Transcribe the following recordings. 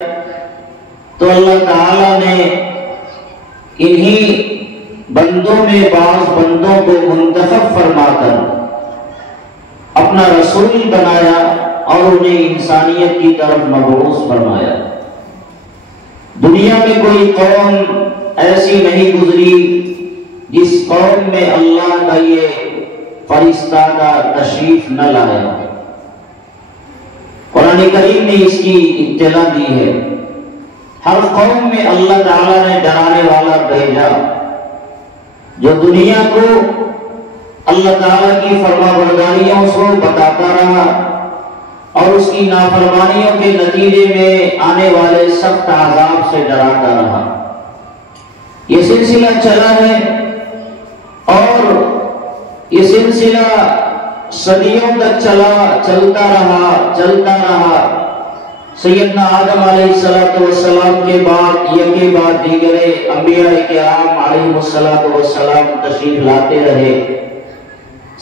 تو اللہ تعالیٰ نے انہی بندوں میں بعض بندوں کو منتخب فرما کر اپنا رسول بنایا اور انہیں انسانیت کی طرف مبعوث فرمایا۔ دنیا میں کوئی قوم ایسی نہیں گزری جس قوم میں اللہ کا یہ فرشتہ تشریف نہ لایا۔ قرآن کریم نے اس کی اطلاع دی ہے۔ ہر قوم میں اللہ تعالیٰ نے ڈرانے والا بھیجا جو دنیا کو اللہ تعالیٰ کی فرما برداریوں کو بتاتا رہا اور اس کی نافرمانیوں کے نتیجے میں آنے والے سخت عذاب سے ڈراتا رہا۔ یہ سلسلہ چلا ہے اور یہ سلسلہ صدیوں تک چلتا رہا۔ سیدنا آدم علیہ السلام کے بعد یکے بعد دیگرے انبیاء کرام علیہ السلام تشریف لاتے رہے۔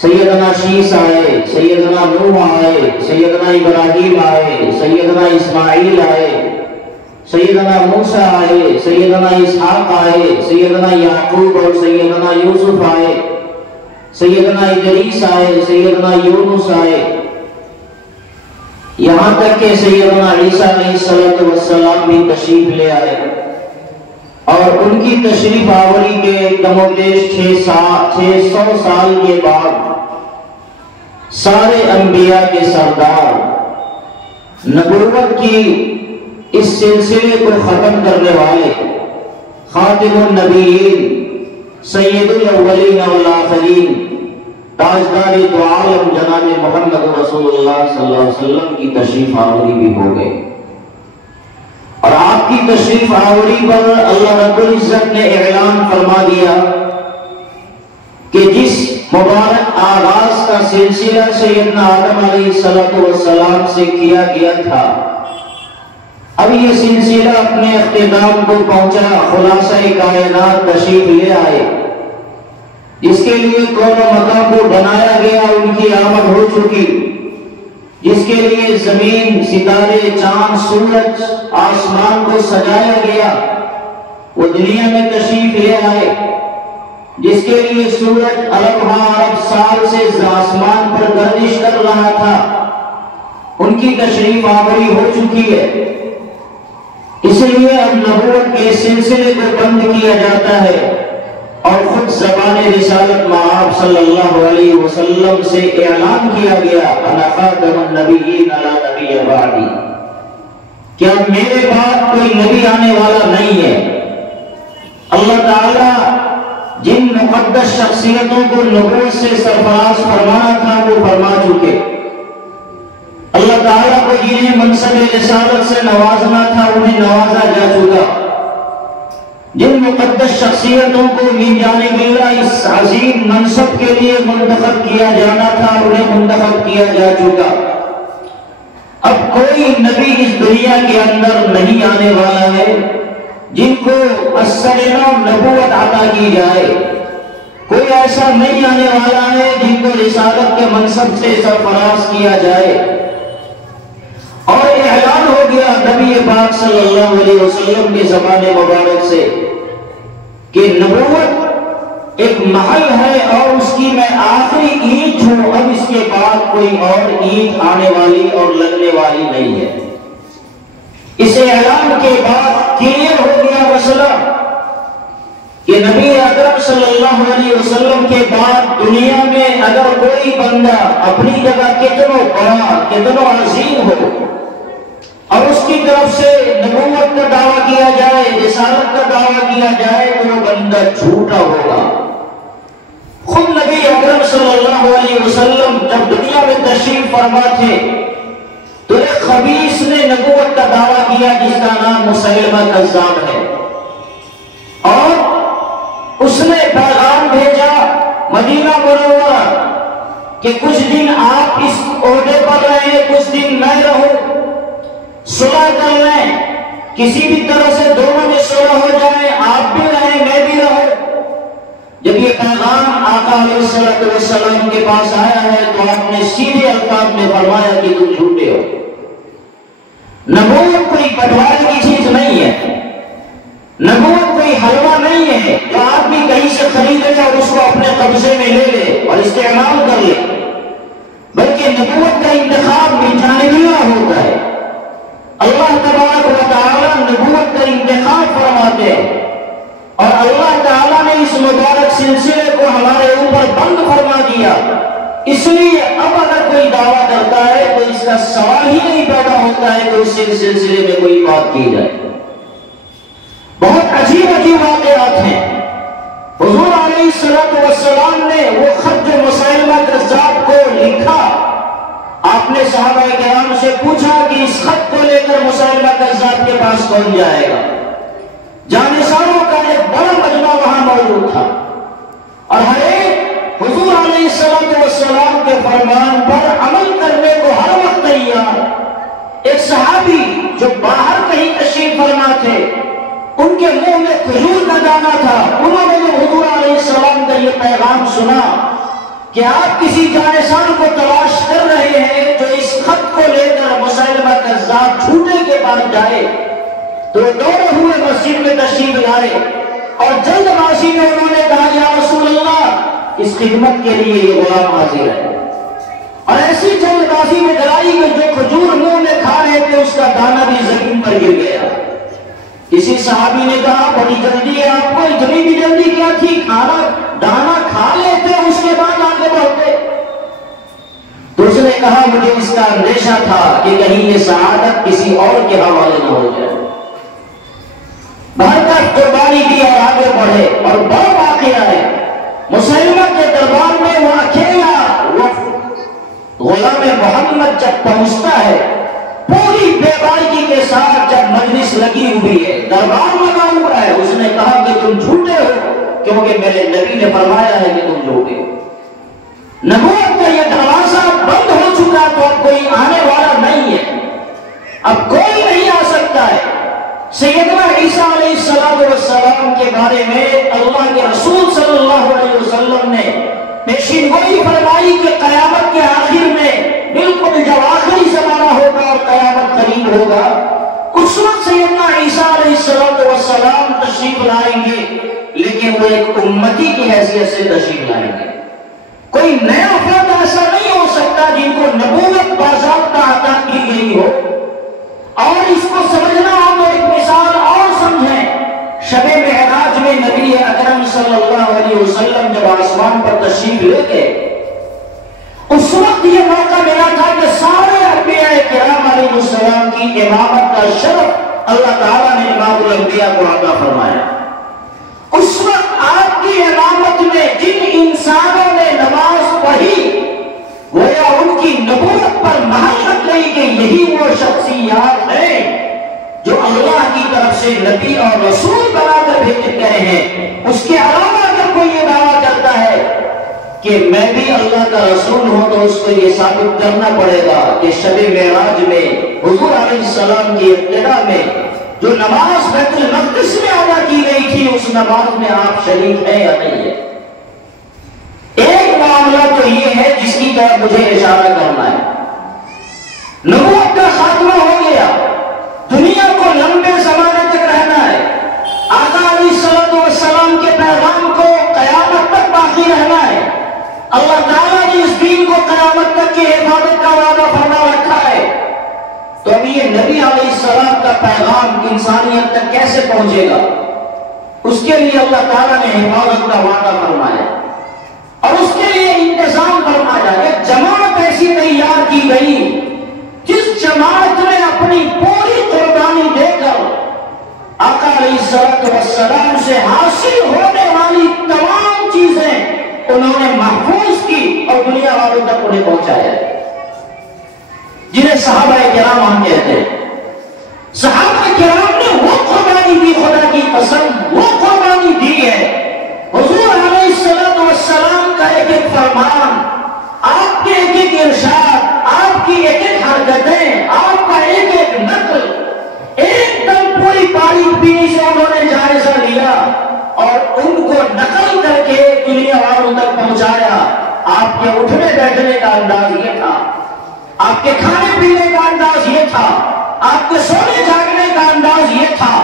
سیدنا شیس آئے، سیدنا نوح آئے، سیدنا ابراہیم آئے، سیدنا اسماعیل آئے، سیدنا موسیٰ آئے، سیدنا اسحاق آئے، سیدنا یعقوب اور سیدنا یوسف آئے، سیدنا ادریس آئے، سیدنا یونس آئے، یہاں تک کہ سیدنا عیسیٰ علیہ السلام بھی تشریف لے آئے۔ اور ان کی تشریف آوری کے کم و بیش 600 سال کے بعد سارے انبیاء کے سردار نبوت کی اس سلسلے کو ختم کرنے والے خاتم النبیین سید الاولین والآخرین تاجدار دو عالم جناب محمد رسول اللہ صلی اللہ علیہ وسلم کی تشریف آوری بھی ہو گئے۔ اور آپ کی تشریف آوری پر اللہ رب العزت نے اعلان فرما دیا کہ جس مبارک آغاز کا سلسلہ سیدنا آدم علیہ السلام سے کیا گیا تھا، اب یہ سلسلہ اپنے اختتام کو پہنچا۔ خلاصہ کائنات تشریف لے آئے، جس کے لیے کون و مکان کو بنایا گیا ان کی آمد ہو چکی، جس کے لیے زمین، ستارے، چاند، سورج، آسمان کو سجایا گیا، وہ دنیا میں تشریف لے آئے۔ جس کے لیے سورج ارب سال سے آسمان پر گردش کر رہا تھا، ان کی تشریف آوری ہو چکی ہے۔ اس لیے اب نبوت کے سلسلے کو بند کیا جاتا ہے اور خود زبان رسالت مآب صلی اللہ علیہ وسلم سے اعلان کیا گیا انا خاتم النبیین لا نبی بعدی، کیا میرے بعد کوئی نبی آنے والا نہیں ہے۔ اللہ تعالیٰ جن مقدس شخصیتوں کو نبوت سے سرفراز فرمانا تھا وہ فرما چکے۔ اللہ تعالیٰ کو جنہیں منصب رسالت سے نوازنا تھا انہیں نوازا جا چکا۔ جن مقدس شخصیتوں کو میزان ملا اس عظیم منصب کے لیے منتخب کیا جانا تھا انہیں منتخب کیا جا چکا۔ اب کوئی نبی اس دنیا کے اندر نہیں آنے والا ہے جن کو السلام نبوت عطا کی جائے۔ کوئی ایسا نہیں آنے والا ہے جن کو رسالت کے منصب سے سرفراز کیا جائے۔ اور اعلان ہو گیا نبی پاک صلی اللہ علیہ وسلم کے زبان مبارک سے کہ نبوت ایک محل ہے اور اس کی میں آخری اینٹ ہوں، اب اس کے بعد کوئی اور اینٹ آنے والی اور لگنے والی نہیں ہے۔ اس اعلان کے بعد کلیئر ہو گیا مسئلہ کہ نبی اکرم صلی اللہ علیہ وسلم کے بعد دنیا میں اگر کوئی بندہ اپنی جگہ کتنا بڑا کتنا عظیم ہو اور اس کی طرف سے نبوت کا دعویٰ کیا جائے، رسالت کا دعویٰ کیا جائے تو وہ بندہ جھوٹا ہوگا۔ خود نبی اکرم صلی اللہ علیہ وسلم جب دنیا میں تشریف فرما تھے تو ایک خبیث نے نبوت کا دعویٰ کیا جس کا نام مسیلمہ کذاب ہے، اور اس نے پیغام بھیجا مدینہ منورہ کہ کچھ دن آپ اس عہدے پر رہیں، کچھ دن میں رہوں، صلح کر لیں، کسی بھی طرح سے دونوں میں صلح ہو جائے، آپ بھی رہیں میں بھی رہوں۔ جب یہ پیغام آقا علیہ السلام کے پاس آیا ہے تو آپ نے سیدھے الفاظ میں فرمایا کہ تم جھوٹے ہو۔ نبوت کوئی بٹوارے کی چیز نہیں ہے، نبوت کوئی حلوہ نہیں ہے جو آدمی کہیں سے خریدے اور اس کو اپنے قبضے میں لے لے اور استعمال کر لے، بلکہ نبوت کا انتخاب بجانبیہ ہوتا ہے۔ اللہ تبارک و تعالی نبوت کا انتخاب فرماتے ہیں، اور اللہ تعالیٰ نے اس مبارک سلسلے کو ہمارے اوپر بند فرما دیا، اس لیے اب اگر کوئی دعویٰ کرتا ہے تو اس کا سوال ہی نہیں پیدا ہوتا ہے کہ اس سلسلے میں کوئی بات کی جائے۔ بہت عجیب عجیب واقعات ہیں۔ حضور علیہ السلام نے وہ خط جو مسیلمہ کذاب کو لکھا، آپ نے صحابہ کرام سے پوچھا کہ اس خط کو لے کر مسیلمہ کذاب کے پاس کون جائے گا؟ جانشینوں کا ایک بڑا مجمع وہاں موجود تھا، اور ہر ایک حضور علیہ السلام کے فرمان پر عمل کرنے کو ہر وقت تیار۔ ایک صحابی جو باہر کہیں تشریف فرما تھے، ان کے منہ میں کھجور کا دانا تھا، انہوں نے جب حضور علیہ السلام کا یہ پیغام سنا کہ آپ کسی جانشین کو تلاش کر رہے ہیں جو اس خط کو لے کر مسیلمہ کذاب جھوٹے کے پاس جائے، تو دوڑے ہوئے مسجد میں تشریف لائے اور جلد بازی میں انہوں نے کہا یا رسول اللہ، اس خدمت کے لیے یہ غلام حاضر ہے، اور ایسی جلد بازی میں ڈرائی کہ جو کھجور منہ میں کھا رہے تھے اس کا دانہ بھی زمین پر گر گیا۔ کسی صحابی نے کہا بڑی جلدی ہے آپ کو، اتنی بھی جلدی کیا تھی، کھانا دانہ کھا لیتے اس کے بعد آگے بڑھتے؟ تو اس نے کہا مجھے اس کا اندیشہ تھا کہ کہیں یہ سعادت کسی اور کے حوالے نہ ہو جائے۔ بہرکر قربانی کی اور آگے بڑھے، اور بڑا واقعہ ہے، مسیلمہ کے دربار میں وہ اکیلا غلام محمد جب پہنچتا ہے، پوری بے باکی کے ساتھ جب مجلس لگی ہوئی ہے، دربار لگا ہوا ہے، اس نے کہا کہ تم جھوٹے ہو کیونکہ میرے نبی نے فرمایا ہے کہ تم جھوٹے ہو۔ نبوت کا یہ دروازہ بند ہو چکا، تو اب کوئی آنے والا نہیں ہے، اب کوئی نہیں آ سکتا ہے۔ سیدنا عیسیٰ علیہ السلام کے بارے میں اللہ کے رسول صلی اللہ علیہ وسلم نے پیشین گوئی فرمائی کہ قیامت کے آخر میں بالکل جب آخری زمانہ ہوگا اور قیامت قریب ہوگا، اس وقت سیدنا عیسیٰ علیہ السلام تشریف لائیں گے، لیکن وہ ایک امتی کی حیثیت سے تشریف لائیں گے۔ کوئی نیا فرد ایسا نہیں ہو سکتا جن کو نبوت باضابطہ عطا کی گئی ہو۔ اور اس کو سمجھنا ہو تو ایک مثال اور سمجھیں، شب معراج میں نبی اکرم صلی اللہ علیہ وسلم جب آسمان پر تشریف لے گئے، اس وقت یہ موقع ملا تھا کہ سارے انبیاء کرام علیہ السلام کی امامت کا شرف اللہ تعالیٰ نے امام الانبیاء کو عطا فرمایا۔ اس وقت آپ کی امامت میں جن انسانوں نے نماز پڑھی، گویا ان کی نبوت پر مہر لگ گئی کہ یہی وہ شخصیات ہیں جو اللہ کی طرف سے نبی اور رسول بنا کر بھیجے گئے ہیں۔ اس کے علاوہ اگر کوئی یہ دعویٰ کرتا ہے کہ میں بھی اللہ کا رسول ہوں، تو اس کو یہ ثابت کرنا پڑے گا کہ شب معراج میں حضور علیہ السلام کی ابتدا میں جو نماز بیت المقدس میں ادا کی گئی تھی، اس نماز میں آپ شریک ہیں یا نہیں ہے۔ ایک معاملہ تو یہ ہے جس کی طرف مجھے اشارہ کرنا ہے، نبوت کا خاتمہ ہو گیا، دنیا کو لمبے زمانے تک رہنا ہے، آقا علیہ السلام کے پیغام کو قیامت تک باقی رہنا ہے، اللہ تعالیٰ نے اس دین کو قیامت تک کی حفاظت کا وعدہ فرما رکھا ہے، تو اب یہ نبی علیہ السلام کا پیغام انسانیت تک کیسے پہنچے گا؟ اس کے لیے اللہ تعالیٰ نے حفاظت کا وعدہ فرمایا اور اس کے لیے انتظام فرمایا۔ ایک جماعت ایسی تیار کی گئی جس جماعت نے اپنی پوری قربانی دے کر آقا علیہ السلام سے حاصل ہونے والی تمام چیزیں انہوں نے محفوظ کی اور دنیا والوں تک انہیں پہنچایا، جنہیں صحابہ کرام ہم کہتے ہیں۔ صحابہ کرام نے وہ قربانی دی، خدا کی قسم وہ قربانی دی ہے۔ حضور علیہ السلام کا ایک ایک فرمان، آپ کے ایک ایک ارشاد، آپ کی ایک ایک حرکتیں، آپ کا ایک ایک نقل، ایک دم پوری باریک بینی سے انہوں نے جائزہ لیا اور ان کو نقل کر کے دنیا والوں تک پہنچایا۔ آپ کے اٹھنے بیٹھنے کا انداز یہ تھا، آپ کے کھانے پینے کا انداز یہ تھا، آپ کے سونے جاگنے کا انداز یہ تھا،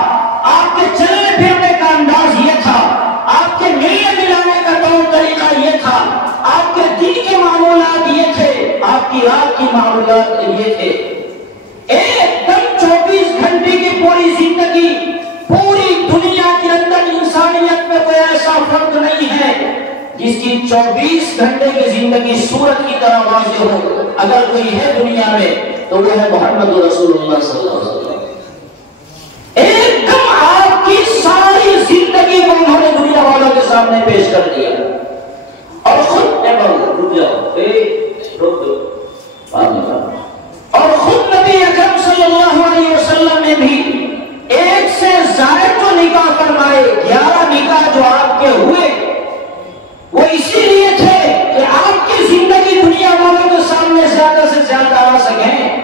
آپ کے چلنے پھرنے کا انداز یہ تھا، آپ کے ملنے ملانے کا طور طریقہ یہ تھا، آپ کے دن کے معمولات یہ تھے، آپ کی رات کی معمولات یہ تھے۔ ایک دم 24 گھنٹے کی پوری زندگی، پوری دنیا کے اندر انسانیت میں کوئی ایسا فرد نہیں ہے جس کی 24 گھنٹے کی زندگی سورج کی طرح واضح ہو۔ اگر کوئی ہے دنیا میں تو وہ ہے محمد رسول اللہ صلی اللہ علیہ وسلم۔ ایک دم آپ کی ساری زندگی کو انہوں نے دنیا والوں کے سامنے پیش کر دیا، اور خود اور خود نبی اکرم صلی اللہ علیہ وسلم نے بھی ایک سے زائد جو نکاح فرمائے، 11 نکاح جو آپ کے ہوئے، وہ اسی لیے تھے کہ آپ کی زندگی دنیا والوں کے سامنے زیادہ سے زیادہ آ سکیں۔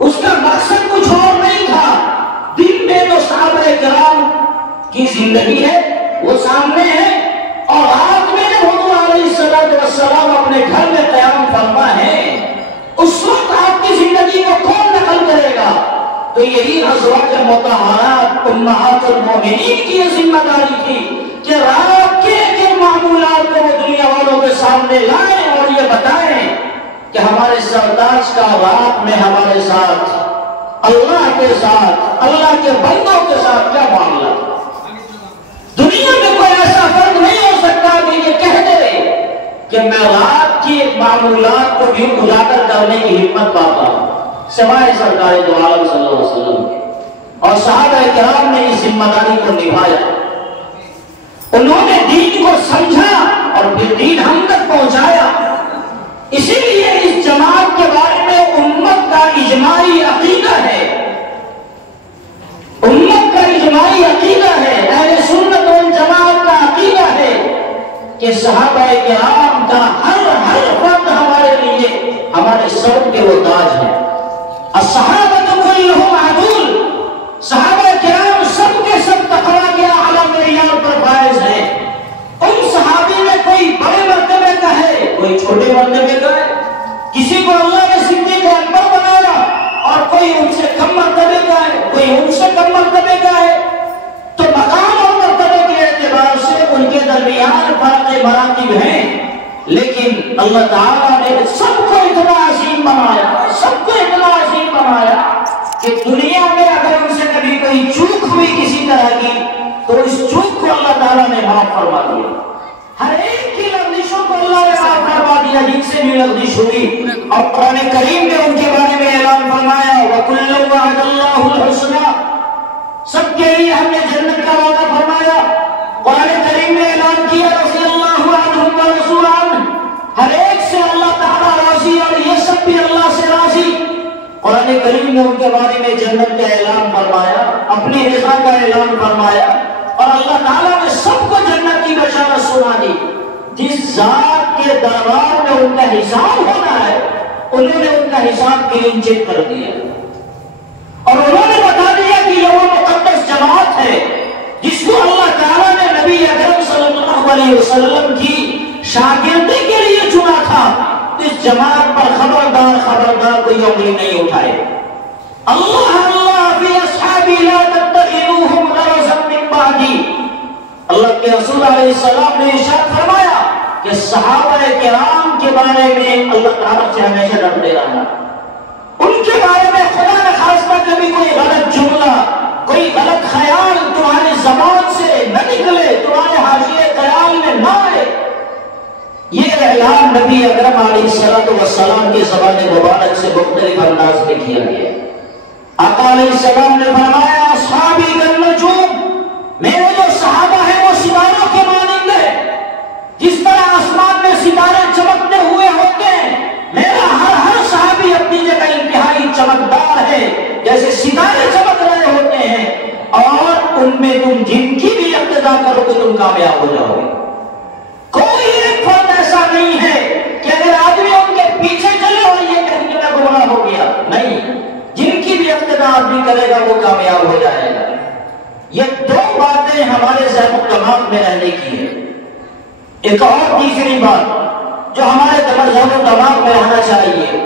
اس کا مقصد کچھ اور نہیں تھا۔ دن میں تو صحابہ کرام کی زندگی ہے، وہ سامنے ہے، اور رات میں جب حضور علیہ السلام اپنے گھر میں قیام فرما ہے، اس وقت آپ کی زندگی کو کون نقل کرے گا؟ تو یہی ازواج مطہرات امہات المومنین کی یہ ذمہ داری تھی کہ رات کے معمولات کو وہ دنیا والوں کے سامنے لائیں اور یہ بتائیں کہ ہمارے سردار کا رات میں ہمارے ساتھ، اللہ کے ساتھ، اللہ کے بندوں کے ساتھ کیا معاملہ۔ دنیا میں کوئی ایسا فرد نہیں ہو سکتا کہ یہ کہہ دے کہ میں رات کی معمولات کو بھی اجاگر کرنے کی ہمت پاتا ہوں، سوائے سرکار دو عالم صلی اللہ علیہ وسلم کے۔ اور صحابہ کرام نے اس ذمہ داری کو نبھایا، انہوں نے دین کو سمجھا اور پھر دین ہم تک پہنچایا۔ اسی لیے اس جماعت کے بارے میں امت کا اجماعی عقیدہ ہے، امت کا اجماعی عقیدہ ہے، اہل سنت والجماعت کا عقیدہ ہے کہ صحابہ کرام کا ہر فرد ہمارے لیے، ہمارے سر کے وہ تاج ہے۔ الصحابہ کلہم عدول، صحابہ کرام سب کے سب تقویٰ کے اعلیٰ معیار پر فائز ہیں۔ ان صحابی میں کوئی بڑے مرتبے کا ہے، کوئی چھوٹے مرتبے کا ہے، کسی کو اللہ نے صدیق اکبر بنایا اور کوئی ان سے کم مرتبے کا ہے، کوئی ان سے کم مرتبے کا ہے، تو مقام اور مرتبے کے اعتبار سے ان کے درمیان فرق مراتب ہیں، لیکن اللہ تعالیٰ نے سب کو اتنا عظیم بنایا، سب کو اتنا عظیم بنایا کہ دنیا میں اگر ان سے کبھی کوئی چوک ہوئی کسی طرح کی تو اس چوک کو اللہ تعالیٰ نے معاف فرما دیا۔ ہر ایک کی لغزشوں کو اللہ نے معاف فرما دیا جن سے بھی لغزش ہوئی، اور قرآن کریم نے ان کے بارے میں اعلان فرمایا وَكُلًّا وَعَدَ اللَّهُ الْحُسْنَىٰ، سب کے لیے ہم نے جنت کا وعدہ فرمایا۔ قرآن کریم نے اعلان کیا رضی اللہ عنہم ورضوا عنہ، ہر ایک سے اللہ تعالیٰ راضی اور یہ سب بھی اللہ سے راضی۔ قرآن کریم نے ان کے بارے میں جنت کا اعلان فرمایا، اپنی رضا کا اعلان فرمایا، اور اللہ تعالیٰ نے سب کو جنت کی بشارت سنا دی۔ جس ذات کے دربار میں ان کا حساب ہونا ہے، انہوں نے ان کا حساب کلین چیک کر دیا، اور انہوں نے بتا دیا کہ یہ وہ مقدس جماعت ہے جس کو اللہ تعالیٰ نے نبی اکرم صلی اللہ علیہ وسلم کی شاگردی کے لیے چنا تھا۔ اس جماعت پر خبردار کوئی انگلی نہیں اٹھائے۔ اللہ اللہ فی اصحابی لا تتخذوہم غرضا من بعدی، اللہ کے رسول علیہ السلام نے ارشاد فرمایا کہ صحابہ کرام کے بارے میں اللہ تعالیٰ سے ہمیشہ ڈرتے رہنا، ان کے بارے میں خدا نہ خواستہ کبھی کوئی غلط جملہ، کوئی غلط خیال تمہاری زبان سے نہ نکلے، تمہارے حاشیے خیال میں نہ آئے۔ یہ اعلان نبی اکرم علیہ السلام کی زبان مبارک سے مختلف انداز میں کیا گیا۔ آقا علیہ السلام نے فرمایا اصحابی کالنجوم، میرے جو صحابہ ہیں وہ ستاروں کے مانند ہیں، جس طرح آسمان میں ستارے چمکتے ہوئے ہوتے ہیں، میرا ہر صحابی اپنی جگہ انتہائی چمکدار ہے، جیسے ستارے چمک رہے ہوتے ہیں، اور ان میں تم جن کی بھی اقتداء کرو گے تم کامیاب ہو جاؤ گے۔ کوئی ایک فرد ایسا نہیں ہے کہ اگر آدمی ان کے پیچھے چلے اور یہ کہیں کہ میں گمراہ ہو گیا، نہیں، جن کی بھی اقتداء آدمی کرے گا وہ کامیاب ہو جائے گا۔ یہ دو باتیں ہمارے ذہن و دماغ میں رہنے کی ہے۔ ایک اور تیسری بات جو ہمارے ذہن و دماغ میں رہنا چاہیے،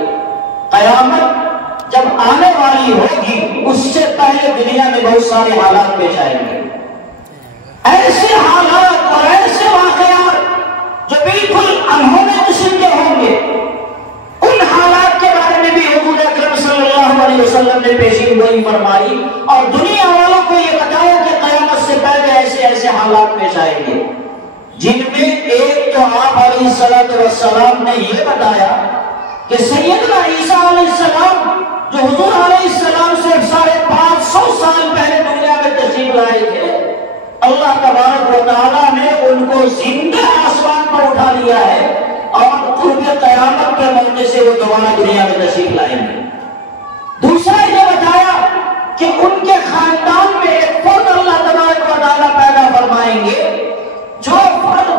قیامت جب جب آنے والی ہوگی اس سے پہلے دنیا میں بہت سارے حالات پیش آئیں گے، ایسے حالات اور ایسے واقعات جو بالکل انہونے قسم کے ہوں گے۔ ان حالات کے بارے میں بھی حضور اکرم صلی اللہ علیہ وسلم نے پیشین گوئی فرمائی اور دنیا والوں کو یہ بتایا کہ قیامت سے پہلے ایسے ایسے حالات پیش آئیں گے، جن میں ایک تو آپ علیہ السلام نے یہ بتایا کہ سیدنا عیسیٰ علیہ السلام جو حضور علیہ السلام سے 550 سال پہلے دنیا میں تشریف لائے تھے، اللہ تبارک و تعالیٰ نے ان کو زندہ آسمان پر اٹھا لیا ہے اور قرب قیامت کے موقع سے وہ دوبارہ دنیا میں تشریف لائیں گے۔ دوسرا یہ بتایا کہ ان کے خاندان میں ایک فرد اللہ تبارک و تعالیٰ پیدا فرمائیں گے جو فرد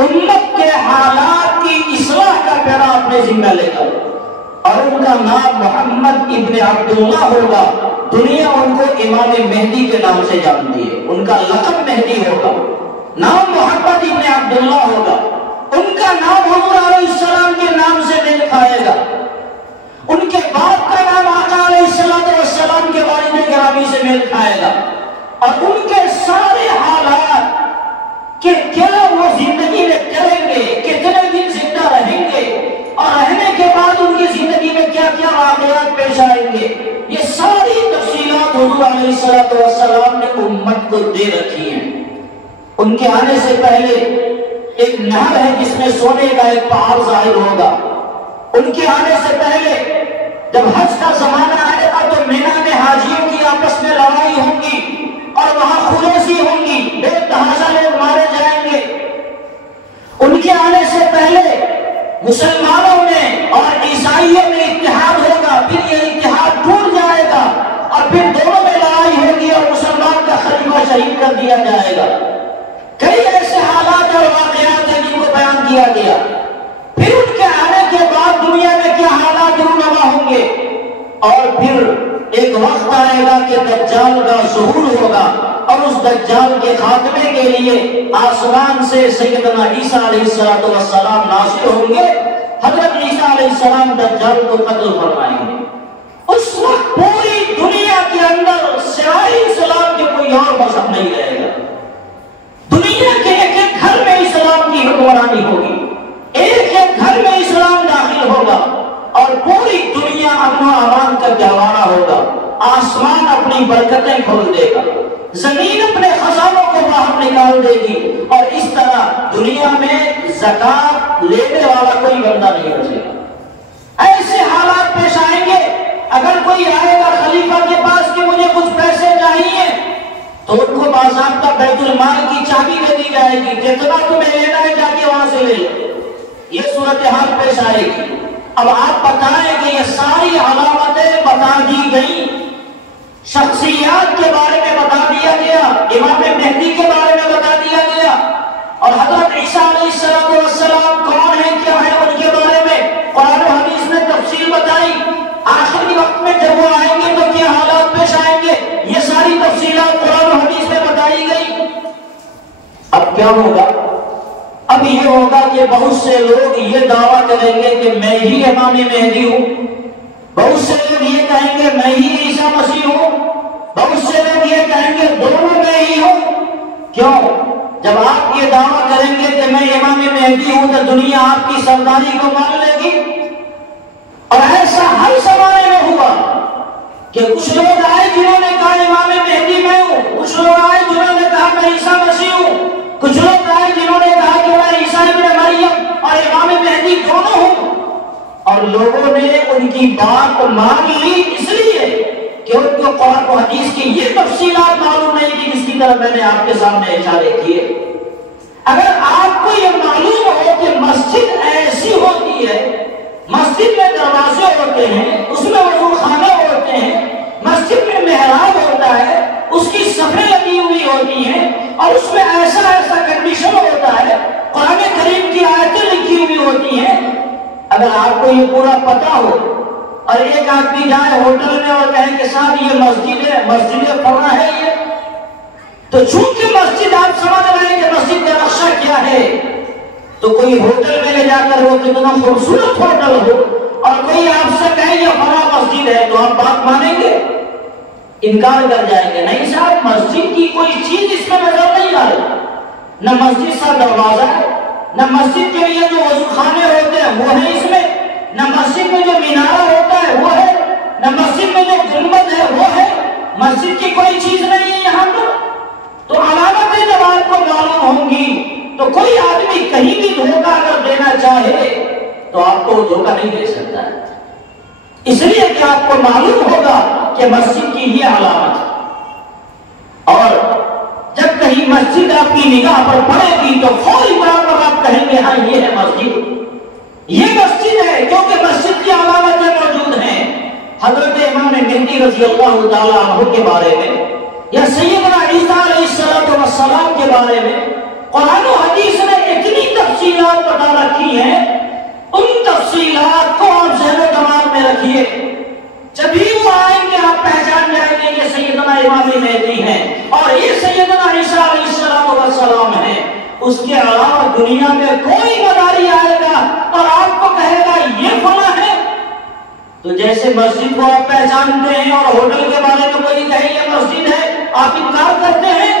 امت کے حالات کی اصلاح کا بیڑا اپنے ذمہ لے گا، اور ان کا نام محمد ابن عبداللہ ہوگا۔ دنیا ان کو امام مہدی کے نام سے جانتی ہے، ان کا لقب مہدی ہوگا، نام محمد ابن عبداللہ ہوگا، ان کا نام حضور علیہ السلام کے نام سے میل کھائے گا، ان کے باپ کا نام آقا علیہ السلام کے والد گرامی سے میل کھائے گا، اور ان کے سارے حالات کہ کیا وہ زندگی میں کریں گے، کتنے دن زندہ رہیں گے، اور رہنے کے بعد ان کی زندگی میں کیا کیا واقعات پیش آئیں گے، یہ ساری تفصیلات حضور علیہ السلام نے امت کو دے رکھی ہیں۔ ان کے آنے سے پہلے ایک نہر ہے جس میں سونے کا ایک پہاڑ ظاہر ہوگا۔ ان کے آنے سے پہلے جب حج کا زمانہ آئے گا تو مینا میں حاجیوں کی آپس میں لڑائی ہوگی اور وہاں خروشی ہوں گی، بے تحاشا لوگ مارے جائیں گے۔ ان کے آنے سے پہلے مسلمانوں میں اور عیسائیوں میں اتحاد ہوگا، پھر یہ اتحاد ٹوٹ جائے گا اور پھر دونوں میں لڑائی ہوگی اور مسلمان کا خلیفہ شہید کر دیا جائے گا۔ کئی ایسے حالات اور واقعات ہیں جن کو بیان کیا گیا۔ پھر ان کے آنے کے بعد دنیا میں کیا حالات رونما ہوں گے، اور پھر ایک وقت آئے گا کہ دجال کا ظہور ہوگا، اور اس دجال کے خاتمے کے لیے آسمان سے سیدنا عیسیٰ علیہ السلام نازل ہوں گے۔ حضرت عیسیٰ علیہ السلام دجال کو قتل فرمائیں گے۔ اس وقت پوری دنیا کے اندر سوائے اسلام کے کوئی اور مذہب نہیں رہے گا۔ دنیا کے ایک ایک گھر میں اسلام کی حکمرانی ہوگی، ایک ایک گھر میں اسلام داخل ہوگا، اور پوری دنیا امن و امان کا گہوارہ ہوگا۔ آسمان اپنی برکتیں کھول دے گا، زمین اپنے خزانوں کو باہر نکال دے گی، اور اس طرح دنیا میں زکات لینے والا کوئی بندہ نہیں بچے گا۔ ایسے حالات پیش آئیں گے۔ اگر کوئی آئے گا خلیفہ کے پاس کہ مجھے کچھ پیسے چاہیے تو ان کو باضابطہ بیت المال کی چابی دے دی جائے گی، جتنا تمہیں لینا ہے جا کے وہاں سے لے لو۔ یہ صورتحال پیش آئے گی۔ اب آپ بتائیں کہ یہ ساری علامتیں بتا دی گئی، شخصیات کے بارے میں بتا دیا گیا، امام مہدی کے بارے میں بتا دیا گیا، اور حضرت عیسیٰ علیہ السلام کون ہیں، کیا ہے، ان کے بارے میں قرآن و حدیث نے تفصیل بتائی۔ آخری وقت میں جب وہ آئیں گے تو کیا حالات پیش آئیں گے، یہ ساری تفصیلات قرآن و حدیث میں بتائی گئی۔ اب کیا ہوگا؟ اب یہ ہوگا کہ بہت سے لوگ یہ دعویٰ کریں گے کہ میں ہی امام مہدی ہوں، بہت سے لوگ یہ کہیں گے میں ہی عیسیٰ مسیح ہوں، بہت سے لوگ یہ کہیں گے دونوں میں ہی ہوں۔ کیوں؟ جب آپ یہ دعویٰ کریں گے کہ میں امام مہدی ہوں تو دنیا آپ کی سرداری کو مان لے گی، اور ایسا ہر زمانے میں ہوا کہ کچھ لوگ آئے جنہوں نے کہا امام مہدی میں ہوں، کچھ لوگ آئے جنہوں نے کہا میں عیسیٰ مسیح ہوں، کچھ لوگ آئے جنہوں نے کہا کہ میں عیسیٰ ابن مریم اور امام مہدی دونوں ہوں، اور لوگوں نے ان کی بات مان لی اس لیے کہ ان کو قرآن و حدیث کی یہ تفصیلات معلوم نہیں تھی جس کی طرف میں نے آپ کے سامنے اشارے کیے۔ اگر آپ کو یہ معلوم ہو کہ مسجد ایسی ہوتی ہے، مسجد میں دروازے ہوتے ہیں، اس میں وضو خانے ہوتے ہیں، مسجد میں محراب ہوتا ہے، اس کی صفیں لگی ہوئی ہوتی ہیں، اور اس میں ایسا ایسا کنڈیشن ہوتا ہے، قرآن کریم کی آیتیں لکھی ہوئی ہوتی ہیں، اگر آپ کو یہ پورا پتا ہو اور ایک آدمی جائے ہوٹل میں اور کہے کہ صاحب یہ مسجد ہے، مسجد فلاں ہے یہ، تو چونکہ مسجد آپ سمجھ رہے ہیں کہ مسجد کا نقشہ کیا ہے، تو کوئی ہوٹل میں لے جا کر وہ کتنا خوبصورت ہوٹل ہو اور کوئی آپ سے کہے یہ فلاں مسجد ہے تو آپ بات مانیں گے؟ انکار کر جائیں گے نہیں صاحب، مسجد کی کوئی چیز اس میں نظر نہیں آ رہی، نہ مسجد کا دروازہ ہے، نہ مسجد کے لیے جو وضو خانے ہوتے ہیں وہ ہے اس میں، نہ مسجد میں جو مینارہ ہوتا ہے وہ ہے، نہ مسجد میں جو گنبد ہے وہ ہے، مسجد کی کوئی چیز نہیں ہے یہاں پر۔ تو علامتیں جب آپ کو معلوم ہوں گی تو کوئی آدمی کہیں بھی دھوکہ اگر دینا چاہے تو آپ کو دھوکہ نہیں دے سکتا ہے، اس لیے کہ آپ کو معلوم ہوگا کہ مسجد کی یہ علامت ہے۔ اور جب کہیں مسجد آپ کی نگاہ پر پڑے گی تو فوری طور پر آپ کہیں گے ہاں یہ ہے مسجد، یہ مسجد ہے، کیونکہ مسجد کی علامتیں موجود ہیں۔ حضرت امام مہدی رضی اللہ تعالیٰ عنہ کے بارے میں یا سیدنا عیسیٰ علیہ السلام کے بارے میں قرآن و حدیث نے اتنی تفصیلات بتا رکھی ہیں، ان تفصیلات کو آپ ذہن و دماغ میں رکھیے، جبھی وہ آئیں گے آپ پہچان جائیں گے یہ سیدنا امام مہدی ہیں اور یہ سیدنا عیسیٰ علیہ السلام ہیں۔ اس کے علاوہ دنیا میں کوئی مداری آئے گا اور آپ کو کہے گا یہ فلاں ہے، تو جیسے مسجد کو آپ پہچانتے ہیں اور ہوٹل کے بارے میں کوئی کہے یہ مسجد ہے آپ انکار کرتے ہیں،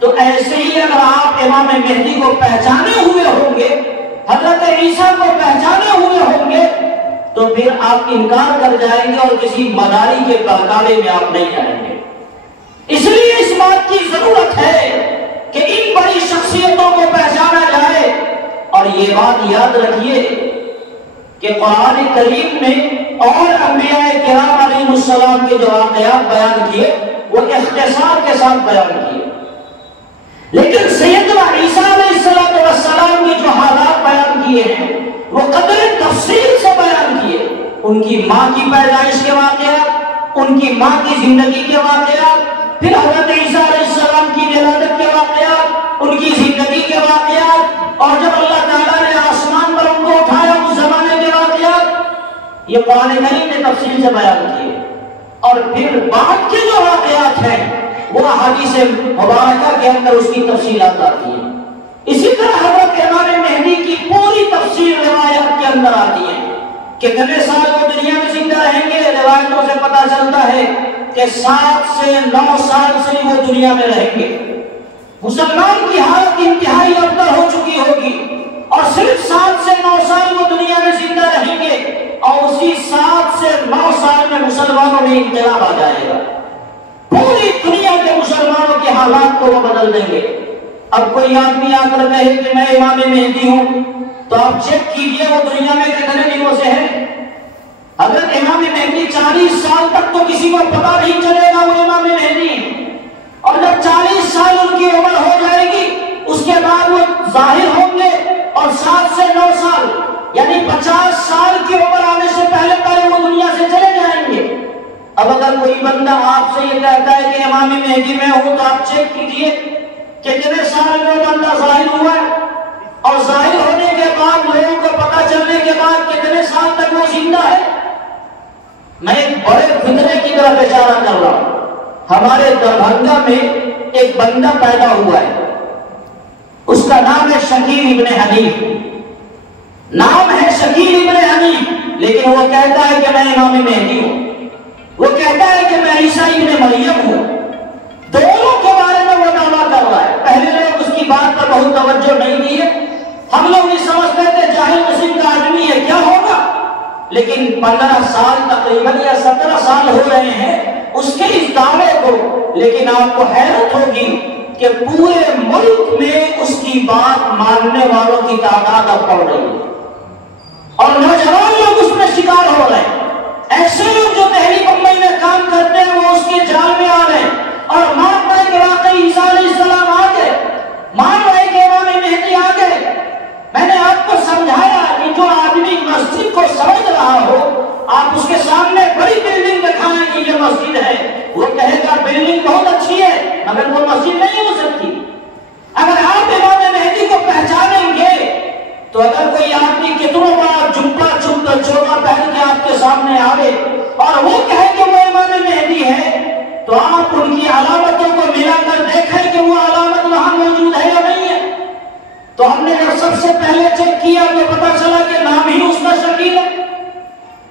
تو ایسے ہی اگر آپ امام مہدی کو پہچانے ہوئے ہوں گے، حضرت عیسیٰ کو پہچانے ہوئے ہوں گے، تو پھر آپ انکار کر جائیں گے اور کسی مداری کے بہکاوے میں آپ نہیں آئیں گے۔ اس لیے اس بات کی ضرورت ہے کہ ان بڑی شخصیتوں کو پہچانا جائے، اور یہ بات یاد رکھیے کہ قرآن کریم میں اور انبیاء کرام علیہ السلام کے جو واقعات بیان کیے وہ اختصار کے ساتھ بیان کیے، لیکن سیدنا عیسیٰ علیہ السلام کے جو حالات بیان کیے ہیں وہ قدر تفصیل سے بیان کیے، ان کی ماں کی پیدائش کے واقعات، ان کی ماں کی زندگی کے واقعات، پھر حضرت عیسیٰ علیہ السلام کی ولادت کے واقعات، ان کی زندگی کے واقعات، اور جب اللہ تعالیٰ نے آسمان پر ان کو اٹھایا اس زمانے کے واقعات، یہ قرآن کریم نے تفصیل سے بیان کیے۔ اور پھر بعد کے جو واقعات ہیں وہ حدیث مبارکہ کے اندر اس کی تفصیلات آتی ہیں۔ اسی طرح حضرت امام مہدی کی پوری تفصیل روایات کے اندر آتی ہے، کتنے سال وہ دنیا میں زندہ رہیں گے، روایتوں سے پتہ چلتا ہے کہ 7 سے 9 سال سے وہ دنیا میں رہیں گے۔ مسلمان کی حالت انتہائی ابتر ہو چکی ہوگی اور صرف 7 سے 9 سال وہ دنیا میں زندہ رہیں گے، اور اسی 7 سے 9 سال میں مسلمانوں میں انقلاب آ جائے گا، پوری دنیا کے مسلمانوں کے حالات کو وہ بدل دیں گے۔ اب کوئی آدمی آ کر کہے کہ میں امام مہدی ہوں، تو آپ چیک کیجئے وہ دنیا میں کتنے دنوں سے ہے۔ حضرت امام مہدی 40 سال تک تو کسی کو پتہ نہیں چلے گا وہ امام مہدی ہیں، اور جب 40 سال ان کی عمر ہو جائے گی اس کے بعد وہ ظاہر ہوں گے، اور 7 سے 9 سال یعنی 50 سال کی عمر آنے سے پہلے پہلے وہ دنیا سے چلے جائیں گے۔ اب اگر کوئی بندہ آپ سے یہ کہتا ہے کہ امام مہدی میں ہوں، تو آپ چیک کیجئے کہ کتنے سال میں وہ بندہ ظاہر ہوا ہے، اور ظاہر ہونے کے بعد لوگوں کو پتہ چلنے کے بعد کتنے سال تک وہ زندہ ہے۔ میں ایک بڑے فتنے کی طرف اشارہ کر رہا ہوں۔ ہمارے دربھنگا میں ایک بندہ پیدا ہوا ہے، اس کا نام ہے شکیل ابن حنیف، نام ہے شکیل ابن حنیف، لیکن وہ کہتا ہے کہ میں امام مہدی ہوں، وہ کہتا ہے کہ میں عیسیٰ ابن مریم ہوں۔ دونوں کے بارے میں وہ دعویٰ کر رہا ہے۔ پہلے لوگ اس کی بات پر بہت توجہ نہیں دی ہے، ہم لوگ نہیں سمجھتے تھے جاہل قسم کا آدمی ہے کیا ہوگا، لیکن 15 سال تقریباً یا 17 سال ہو رہے ہیں اس کے اس دعوے کو، لیکن آپ کو حیرت ہوگی کہ پورے ملک میں اس کی بات ماننے والوں کی تعداد اب بڑھ رہی ہے، اور نوجوان لوگ اس میں شکار ہو رہے ہیں۔ ایسے لوگ جو دہلی بمبئی میں کام کرتے ہیں وہ اس کے جال میں آ رہے ہیں اور مان رہے کہ واقعی عیسیٰ علیہ السلام آ گئے، مان رہے کہ امام مہدی آ گئے۔ میں نے آپ کو سمجھایا کہ جو آدمی مسجد کو سمجھ رہا ہو، آپ اس کے سامنے بڑی بلڈنگ دکھائیں کہ یہ مسجد ہے، وہ کہے گا بلڈنگ بہت اچھی ہے مگر وہ مسجد نہیں ہو سکتی۔ اگر آپ امام مہدی کو پہچانیں گے تو اگر کوئی آدمی کتنوں بڑا جبہ چوکا پہن کے آپ کے سامنے آئے اور وہ کہے کہ وہ امام مہدی ہے، تو آپ ان کی علامتوں کو ملا کر دیکھیں کہ وہ علامت وہاں موجود ہے یا نہیں ہے۔ تو ہم نے جب سب سے پہلے چیک کیا تو پتا چلا کہ نام ہی اس کا شکیل ہے،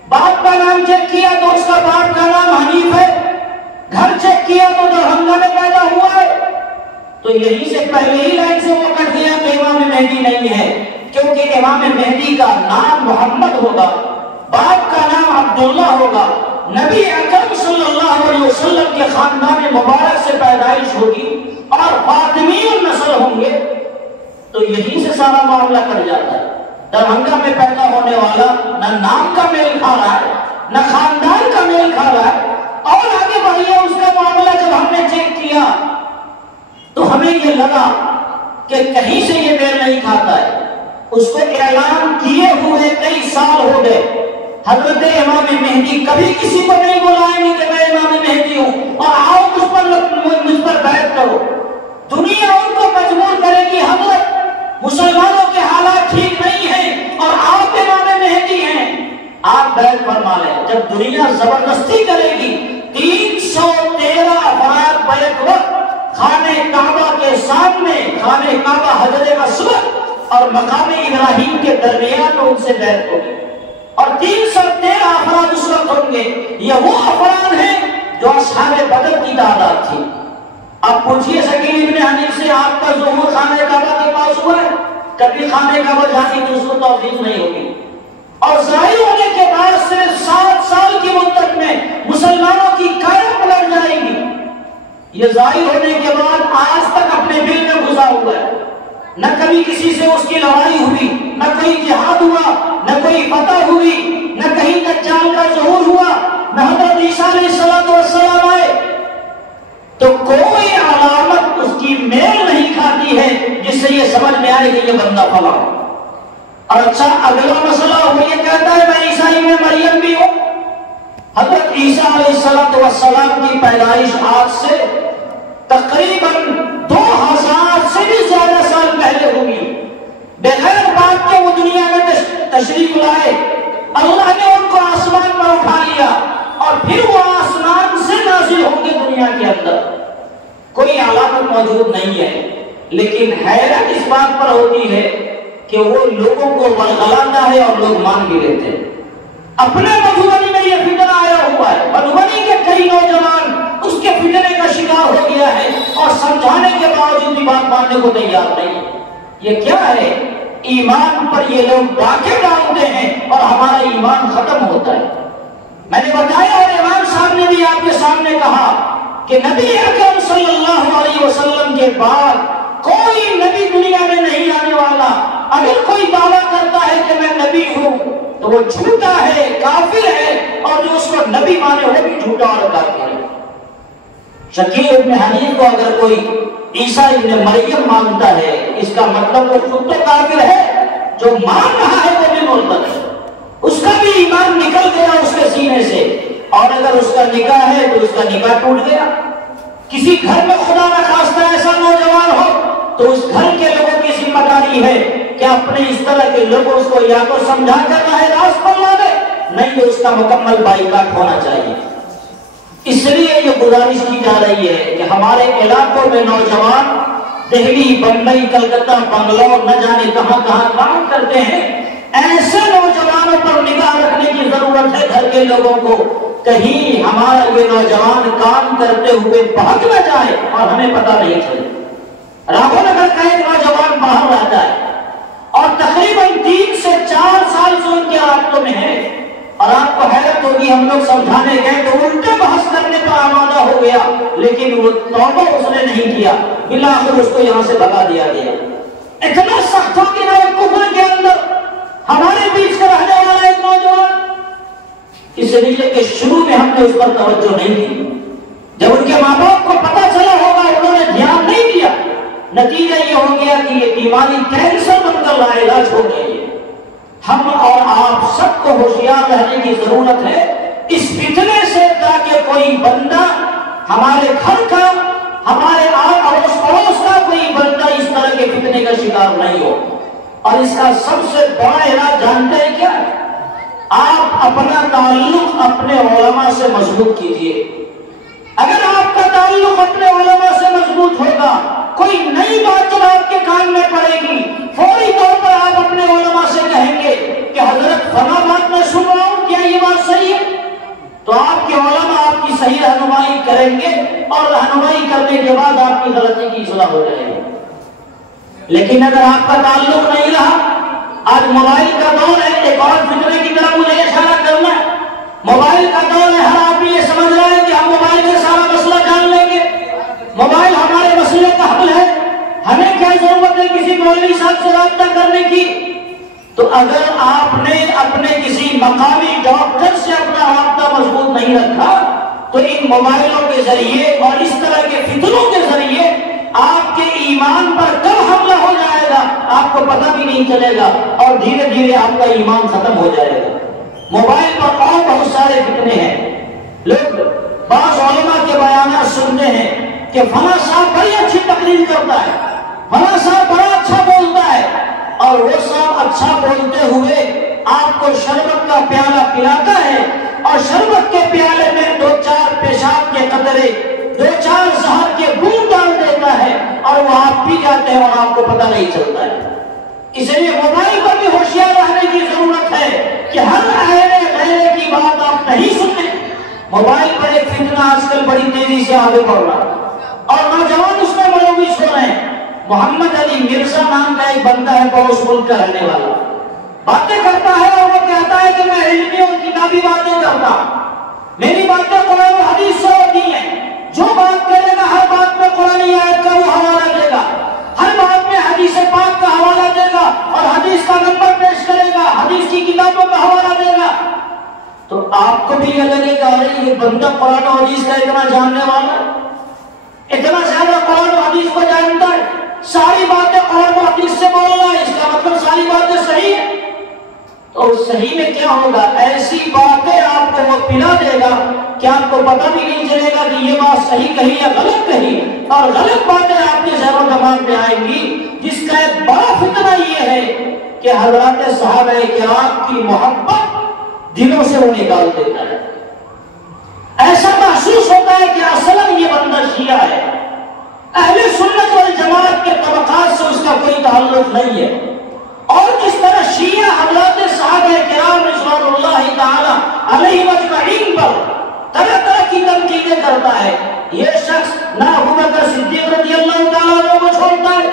باپ کا نام چیک کیا تو اس کا باپ کا نام حنیف ہے، گھر چیک کیا تو دربھنگہ میں پیدا ہوا ہے، تو یہیں سے پہلے ہی لائن سے وہ کٹ گیا کہ امام مہدی نہیں ہے، کیونکہ امام مہدی کا نام محمد ہوگا، باپ کا نام عبداللہ ہوگا، نبی اکرم صلی اللہ علیہ وسلم کے خاندان مبارک سے پیدائش ہوگی اور فاطمی النسل ہوں گے، تو یہیں سے سارا معاملہ کٹ جاتا ہے۔ دربھنگہ میں پیدا ہونے والا نہ نام کا میل کھا رہا ہے نہ خاندان کا میل کھا رہا ہے، اور آگے بڑھیے اس کا معاملہ جب ہم نے چیک کیا تو ہمیں یہ لگا کہ کہیں سے یہ میل نہیں کھاتا ہے۔ اس کو اعلان کیے ہوئے کئی سال ہو گئے، حضرت امام مہدی کبھی کسی کو نہیں بلائیں گے کہ میں امام مہدی ہوں اور آؤ مجھ پر بیعت کرو۔ دنیا ان کو مجبور کرے گی، حضرت مسلمانوں کے حالات ٹھیک نہیں ہیں اور آپ امام مہدی ہیں، آپ بیعت فرما لیں۔ جب دنیا زبردستی کرے گی، 313 افراد بیعت وقت خانہ کعبہ کے سامنے، خانہ کعبہ حجر اسود اور مقام ابراہیم کے درمیان ان سے بیعت ہوگی، اور 313 افراد اس وقت ہوں گے۔ یہ وہ افراد ہیں جو اصحاب بدر کی تعداد تھی۔ اب پوچھئے سکین ابن حنیف سے، آپ کا ظہور خانہ کعبہ کے پاس ہوا ہے؟ کبھی خانہ کعبہ جانے کی اس کو توفیق نہیں ہوگی، اور ظاہر ہونے کے بعد صرف 7 سال کی مدت میں مسلمانوں کی قیام پلٹ جائے گی۔ یہ ظاہر ہونے کے بعد آج تک اپنے دل میں گھسا ہوا ہے، نہ کبھی کسی سے اس کی لڑائی ہوئی، نہ کوئی جہاد ہوا، نہ کوئی فتح ہوئی، نہ کہیں دجال کا ظہور ہوا، نہ حضرت عیسیٰ علیہ السلام آئے، تو کوئی علامت اس کی میل نہیں کھاتی ہے جس سے یہ سمجھ میں آئے کہ یہ بندہ فلاں۔ اور اچھا اگلا مسئلہ وہ یہ کہتا ہے میں عیسیٰ ابن مریم بھی ہوں۔ حضرت عیسیٰ علیہ السلام کی پیدائش آج سے تقریباً 2000 سے بھی زیادہ سال پہلے ہوگی، بغیر بات کے وہ دنیا میں تشریف لائے، اللہ نے ان کو آسمان پر اٹھا لیا اور پھر وہ آسمان سے نازل ہوں گے دنیا کے اندر۔ کوئی علامت موجود نہیں ہے، لیکن حیرت اس بات پر ہوتی ہے کہ وہ لوگوں کو ورغلاتا ہے اور لوگ مان بھی لیتے ہیں۔ اپنے مدھوبنی میں یہ فتنہ آیا ہوا ہے، مدھوبنی کے کئی نوجوان اس کے فتنے کا شکار ہو گیا ہے اور سمجھانے کے باوجود بھی بات ماننے کو تیار نہیں۔ یہ کیا ہے؟ ایمان پر یہ لوگ ڈاکے ڈالتے ہیں اور ہمارا ایمان ختم ہوتا ہے۔ میں نے بتایا اور امام صاحب نے بھی آپ کے سامنے کہا کہ نبی اکرم صلی اللہ علیہ وسلم کے بعد کوئی نبی دنیا میں نہیں آنے والا۔ اگر کوئی دعویٰ کرتا ہے کہ میں نبی ہوں تو وہ جھوٹا ہے، کافر ہے، اور جو اس کو نبی مانے وہ بھی جھوٹا اور کافر ہے۔ شکیل ابن حنیف کو اگر کوئی عیسیٰ ابن مریم مانتا ہے، اس کا مطلب وہ خود تو کافر ہے، جو مان رہا ہے وہ بھی مرتد ہے، اس کا بھی ایمان نکل گیا اس کے سینے سے، اور اگر اس کا نکاح ہے تو اس کا نکاح ٹوٹ گیا۔ کسی گھر میں خدا نہ خواستہ ایسا نوجوان ہو تو اس گھر کے لوگوں کی ذمہ داری ہے کہ اپنے اس طرح کے لوگوں اس کو یا تو سمجھا کر راہ راست پر لا دے، نہیں تو اس کا مکمل بائیکاٹ ہونا چاہیے۔ اس لیے یہ گزارش کی جا رہی ہے کہ ہمارے علاقوں میں نوجوان دہلی، بمبئی، کلکتہ، بنگلور، نہ جانے کہاں کہاں کام کرتے ہیں، ایسے نوجوانوں پر نگاہ رکھنے کی ضرورت ہے گھر کے لوگوں کو، کہیں ہمارا یہ نوجوان کام کرتے ہوئے بھاگ نہ جائے اور ہمیں پتہ نہیں چلے۔ راہو نگر کا ایک نوجوان باہر رہتا ہے اور تقریباً 3 سے 4 سال سے ان کے رابطوں میں ہے، اور آپ کو حیرت ہوگی ہم لوگ سمجھانے گئے تو الٹے بحث کرنے پر آمادہ ہو گیا، لیکن وہ توبہ اس نے نہیں کیا، بالآخر اس کو یہاں سے بھگا دیا گیا۔ اتنا سخت ہو کہ کفر کے اندر ہمارے بیچ کا رہنے والا ایک نوجوان، اس لیے کہ شروع میں ہم نے اس پر توجہ نہیں دی، جب ان کے ماں باپ کو پتہ چلا ہوگا انہوں نے دھیان نہیں دیا، نتیجہ یہ ہو گیا کہ یہ بیماری کینسر بن کر لاعلاج ہو گئی ہے۔ ہم اور آپ سب کو ہوشیار رہنے کی ضرورت ہے اس فتنے سے، تاکہ کوئی بندہ ہمارے گھر کا، ہمارے اڑوس پڑوس کا کوئی بندہ اس طرح کے فتنے کا شکار نہیں ہو۔ اور اس کا سب سے بڑا علاج جانتے ہیں کیا؟ آپ اپنا تعلق اپنے علماء سے مضبوط کیجئے۔ اگر آپ کا تعلق اپنے علماء سے مضبوط ہوگا کوئی نئی بات جب آپ کے کان میں پڑے گی فوری طور پر آپ اپنے علماء سے کہیں گے کہ حضرت فلاں بات میں سن رہا ہوں، کیا یہ بات صحیح ہے؟ تو آپ کے علماء آپ کی صحیح رہنمائی کریں گے اور رہنمائی کرنے کے بعد آپ کی غلطی کی اصلاح ہو جائے گی۔ لیکن اگر آپ کا تعلق نہیں رہا، آج موبائل کا دور ہے، ایک اور فتنے کی طرف مجھے اشارہ کرنا ہے، موبائل کا دور ہے، ہر آدمی یہ سمجھ رہا ہے کہ ہم موبائل سے سارا مسئلہ جان لیں گے، موبائل ہمارے مسئلے کا حل ہے، ہمیں کیا ضرورت ہے کسی مولوی صاحب سے رابطہ کرنے کی؟ تو اگر آپ نے اپنے کسی مقامی ڈاکٹر سے اپنا رابطہ مضبوط نہیں رکھا تو ان موبائلوں کے ذریعے اور اس طرح کے فتنوں کے ذریعے آپ کے ایمان پر کب حملہ ہو جائے گا آپ کو پتہ بھی نہیں چلے گا، اور دھیرے دھیرے آپ کا ایمان ختم ہو جائے گا۔ موبائل پر اور بہت سارے فتنے ہیں، لوگ بعض علماء کے بیانات سنتے ہیں کہ فلاں صاحب بڑی اچھی تقریر کرتا ہے، فلاں صاحب بڑا اچھا بولتا ہے، اور وہ صاحب اچھا بولتے ہوئے آپ کو شربت کا پیالہ پلاتا ہے اور شربت کے پیالے میں 2-4 پیشاب کے قطرے 2-4 زہر کے بوند ڈال دیتا ہے اور وہ آپ پی جاتے ہیں اور آپ کو پتہ نہیں چلتا ہے۔ اس لیے موبائل پر بھی ہوشیار رہنے کی ضرورت ہے کہ ہر غیرے کی بات آپ نہیں سنیں۔ موبائل پر ایک فتنہ آج کل بڑی تیزی سے آگے بڑھ رہا ہے اور نوجوان اس میں ملوث ہو رہے ہیں۔ محمد علی مرزا نام کا ایک بندہ ہے، بہت ملک کا رہنے والا، باتیں کرتا ہے اور وہ کہتا ہے کہ میں علمی اور کتابی باتیں کرتا ہوں، میری باتیں قرآن و حدیث سے ہوتی ہیں، جو بات کرے گا ہر بات میں قرآن آیت کا وہ حوالہ دے گا، ہر بات میں حدیث پاک کا حوالہ دے گا اور حدیث کا نمبر پیش کرے گا، حدیث کی کتابوں کا حوالہ دے گا۔ تو آپ کو بھی یہ لگے گا ارے یہ بندہ قرآن و حدیث کا اتنا جاننے والا، اتنا زیادہ قرآن و حدیث کو جانتا ہے، ساری باتیں قرآن و حدیث سے بول رہا ہے، اس کا مطلب ساری باتیں صحیح ہیں۔ تو صحیح میں کیا ہوگا؟ ایسی باتیں آپ کو وہ پلا دے گا کہ آپ کو پتہ بھی نہیں چلے گا کہ یہ بات صحیح کہی یا غلط کہی، اور غلط باتیں آپ کے ذہن و دماغ میں آئیں گی، جس کا ایک بڑا فتنہ یہ ہے کہ حضرات صحابہ کرام کی محبت دلوں سے وہ نکال دیتا ہے۔ ایسا محسوس ہوتا ہے کہ اصلاً یہ بندہ شیعہ ہے، اہل سنت والجماعت کے طبقات سے اس کا کوئی تعلق نہیں ہے، اور اس طرح شیعہ حضرات صحابہ کرام رضوان اللہ تعالی علیہم اجمعین پر طرح طرح کی تنقیدیں کرتا ہے۔ یہ شخص نہ ابو بکر صدیق رضی اللہ تعالیٰ عنہ کو چھوڑتا ہے،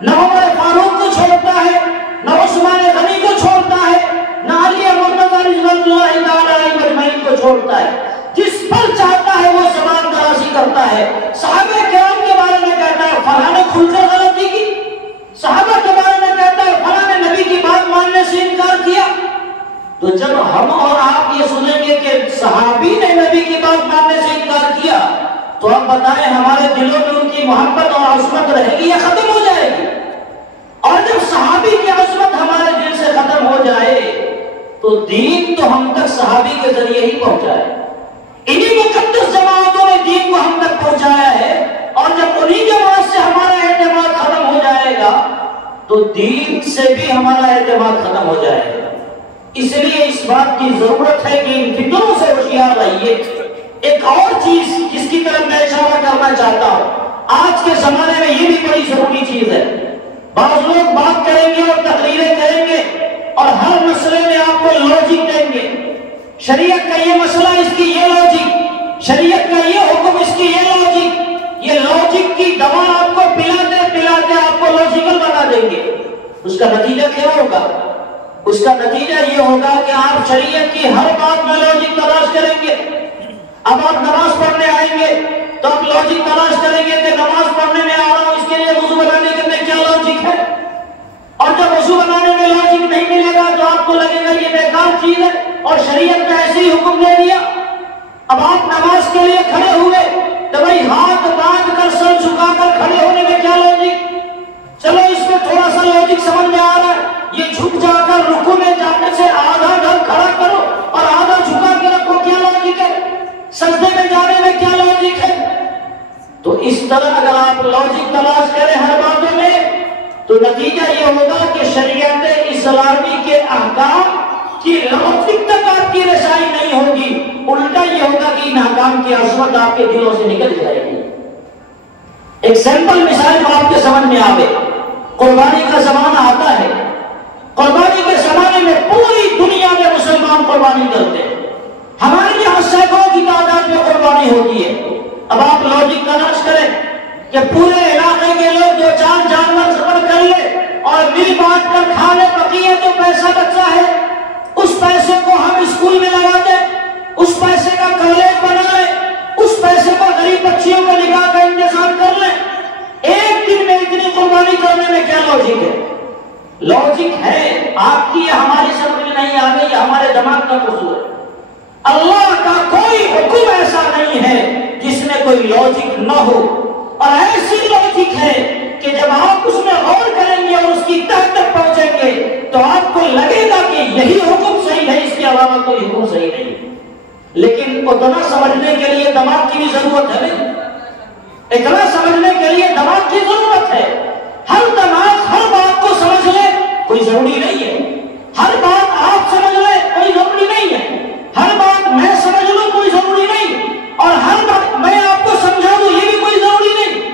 نہ عمر فاروق کو چھوڑتا ہے، نہ عثمان غنی کو چھوڑتا ہے، نہ علی مرتضی رضوان اللہ تعالیٰ علیہ اجمعین کو چھوڑتا ہے، جس پر چاہتا ہے وہ زبان درازی کرتا ہے۔ صحابہ کرام کے بارے میں کہتا ہے فلاں نے کھل کر غلطی کی، صحابہ کے بارے میں کہتا ہے فلاں نے نبی کی بات ماننے سے انکار کیا۔ تو جب ہم اور آپ یہ سنیں گے کہ صحابی نے نبی کی بات ماننے سے انکار کیا تو آپ بتائیں ہمارے دلوں میں ان کی محبت اور عظمت رہے گی یا ختم ہو جائے گی؟ اور جب صحابی کی عظمت ہمارے دل سے ختم ہو جائے تو دین تو ہم تک صحابی کے ذریعے ہی پہنچا ہے، انہی مقدس جماعتوں نے دین کو ہم تک پہنچایا ہے، اور جب انہی جماعت سے ہمارا اعتماد ختم ہو جائے گا تو دین سے بھی ہمارا اعتماد ختم ہو جائے گا۔ اس لیے اس بات کی ضرورت ہے کہ ان فتنوں سے ہوشیار رہیے۔ ایک اور چیز جس کی طرف میں اشارہ کرنا چاہتا ہوں، آج کے زمانے میں یہ بھی بڑی ضروری چیز ہے، بعض لوگ بات کریں گے اور تقریریں کریں گے اور ہر مسئلے میں آپ کو لاجک دیں گے، شریعت کا یہ مسئلہ اس کی یہ لاجک، شریعت کا یہ حکم اس کی یہ لاجک، یہ لاجک کی دوا آپ کو پلاتے پلاتے آپ کو لاجیکل بنا دیں گے۔ اس کا نتیجہ کیا ہوگا؟ اس کا نتیجہ یہ ہوگا کہ آپ شریعت کی ہر بات میں لاجک تلاش کریں گے۔ اب آپ نماز پڑھنے آئیں گے تو آپ لاجک تلاش کریں گے کہ نماز پڑھنے میں آ رہا ہوں، اس کے لیے وضو بنانے کے میں کیا لاجک ہے، اور جب وضو بنانے میں لاجک نہیں ملے گا تو آپ کو لگے گا یہ بیکار چیز ہے اور شریعت نے ایسے ہی حکم دے دیا۔ اب آپ نماز کے لیے کھڑے ہوئے تو بھائی ہاتھ باندھ کر سر جھکا کر کھڑے ہونے میں کیا لاجک؟ چلو اس میں تھوڑا سا لاجک سمجھ میں آ رہا ہے، یہ جھک جا کر رکوع میں جانے سے آدھا ڈھل کھڑا کرو اور آدھا جھکا کے رکھو، کیا لاجک ہے؟ سجدے میں جانے میں کیا لاجک ہے؟ تو اس طرح اگر آپ لاجک تلاش کریں ہر باتوں میں تو نتیجہ یہ ہوگا کہ شریعت اسلامی کے احکام کی لاجک تک آپ کی رسائی نہیں ہوگی، الٹا یہ ہوگا کہ ان احکام کی عظمت آپ کے دلوں سے نکل جائے گی۔ ایک سیمپل مثال کو آپ کے سمجھ میں آوے، قربانی کا زمانہ آتا ہے، قربانی کے زمانے میں پوری دنیا میں مسلمان قربانی کرتے ہیں، ہمارے یہاں سینکڑوں کی تعداد میں قربانی ہوتی ہے۔ اب آپ لاجک تلاش کریں کہ پورے علاقے کے لوگ دو چار جانور ذبح کر لے اور مل بانٹ کر کھا لے، بقیہ جو پیسہ بچا ہے اس پیسے کو ہم اسکول میں لگا دیں، اس پیسے کا کالج بنا لیں، اس پیسے کو غریب بچیوں کا نکاح کا انتظام کر لیں۔ ایک دن میں اتنی قربانی کرنے میں کیا لاجک ہے؟ لاجک ہے آپ کی، ہماری سمجھ میں نہیں آ گئی، ہمارے دماغ کا قصور ہے۔ اللہ کا کوئی حکم ایسا نہیں ہے جس میں کوئی لاجک نہ ہو، اور ایسی لاجک ہے کہ جب آپ اس میں غور کریں گے اور اس کی تہ تک پہنچیں گے تو آپ کو لگے گا کہ یہی حکم صحیح ہے، اس کے علاوہ کوئی حکم صحیح نہیں۔ لیکن اتنا سمجھنے کے لیے دماغ کی بھی ضرورت ہے، اتنا سمجھنے کے لیے دماغ کی ضرورت ہے۔ ہر دماغ ہر بات کو سمجھ لے کوئی ضروری نہیں ہے، ہر بات آپ سمجھ لے کوئی ضروری نہیں ہے، ہر بات میں سمجھ لوں کوئی ضروری نہیں، اور ہر بات میں آپ کو سمجھا دوں یہ بھی کوئی ضروری نہیں۔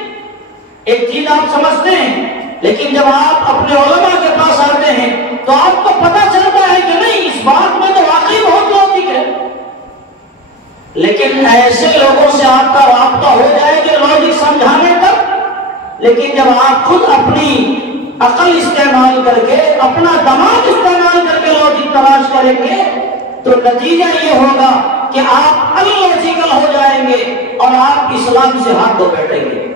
ایک چیز آپ سمجھتے ہیں لیکن جب آپ اپنے علماء کے پاس آتے ہیں تو آپ کو پتہ چلتا ہے کہ نہیں، اس بات میں تو واقعی بہت لاجک ہے۔ لیکن ایسے لوگوں سے آپ کا رابطہ ہو جائے کہ لاجک سمجھانے تک، لیکن جب آپ خود اپنی عقل استعمال کر کے، اپنا دماغ استعمال کر کے لاجک تلاش کریں گے تو نتیجہ یہ ہوگا کہ آپ ان لاجیکل ہو جائیں گے اور آپ اسلام سے ہاتھ دھو بیٹھیں گے۔